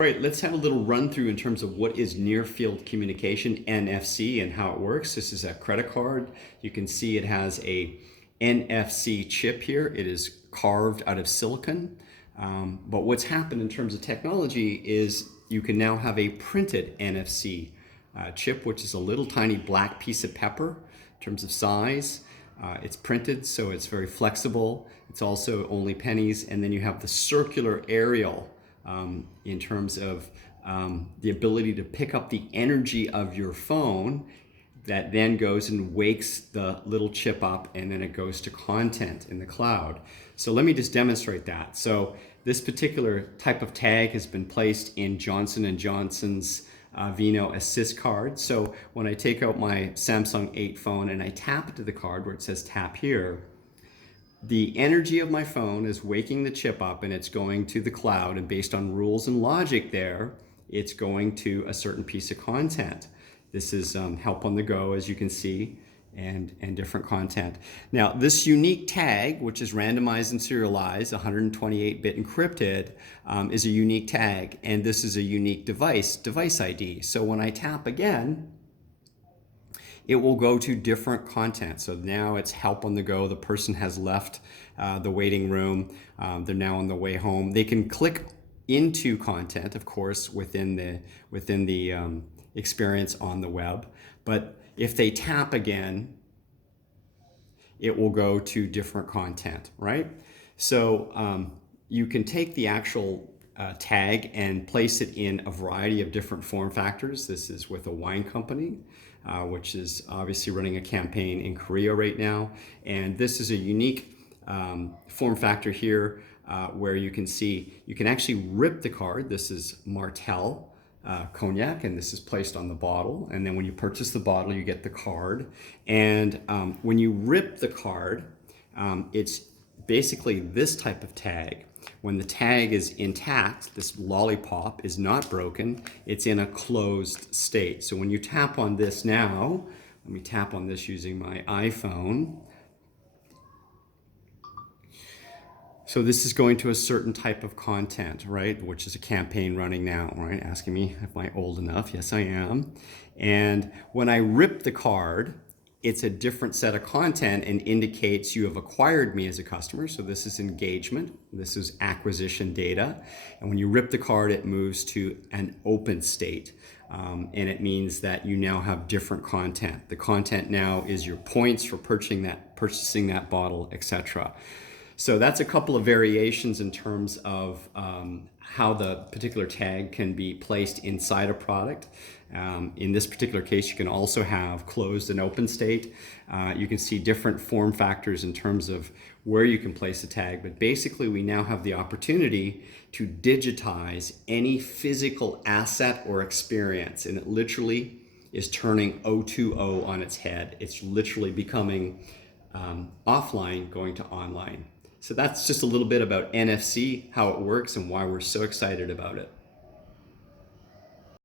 All right, let's have a little run through in terms of what is near field communication, NFC, and how it works. This is a credit card. You can see it has a NFC chip here. It is carved out of silicon. But what's happened in terms of technology is you can now have a printed NFC chip, which is a little tiny black piece of pepper in terms of size. It's printed, so it's very flexible. It's also only pennies. And then you have the circular aerial in terms of the ability to pick up the energy of your phone that then goes and wakes the little chip up, and then it goes to content in the cloud. So let me just demonstrate that. So this particular type of tag has been placed in Johnson & Johnson's Vino Assist card. So when I take out my Samsung 8 phone and I tap into the card where it says tap here, the energy of my phone is waking the chip up and it's going to the cloud, and based on rules and logic there, it's going to a certain piece of content. This is help on the go, as you can see, and different content. Now, this unique tag, which is randomized and serialized, 128-bit encrypted, is a unique tag, and this is a unique device ID. So when I tap again, it will go to different content. So now it's help on the go. The person has left the waiting room. They're now on the way home. They can click into content, of course, within the experience on the web. But if they tap again, it will go to different content, right? So you can take the actual tag and place it in a variety of different form factors. This is with a wine company, which is obviously running a campaign in Korea right now. And this is a unique form factor here where you can see, you can actually rip the card. This is Martell cognac, and this is placed on the bottle. And then when you purchase the bottle, you get the card. And when you rip the card, it's basically this type of tag. When the tag is intact, this lollipop is not broken, it's in a closed state. So when you tap on this now, let me tap on this using my iPhone. So this is going to a certain type of content, right? Which is a campaign running now, right? Asking me if I'm old enough. Yes, I am. And when I rip the card, it's a different set of content and indicates you have acquired me as a customer. So this is engagement. This is acquisition data. And when you rip the card, it moves to an open state. And it means that you now have different content. The content now is your points for purchasing that bottle, etc. So that's a couple of variations in terms of how the particular tag can be placed inside a product. In this particular case, you can also have closed and open state. You can see different form factors in terms of where you can place a tag, but basically we now have the opportunity to digitize any physical asset or experience, and it literally is turning O2O on its head. It's literally becoming offline going to online. So that's just a little bit about NFC, how it works, and why we're so excited about it.